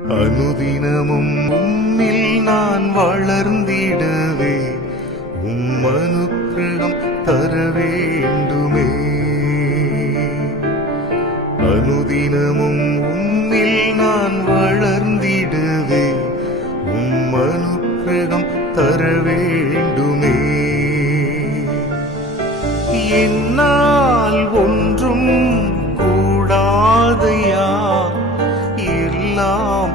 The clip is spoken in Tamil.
அனுதினமும் உம்மில் நான் வளர்ந்திடவே அனுக்கிரகம் தர வேண்டுமே. அனுதினமும் உம்மில் நான் வளர்ந்திடவே அனுக்கிரகம் தர வேண்டுமே. என்னால் ஒன்றும் கூடாதையா, எல்லாம்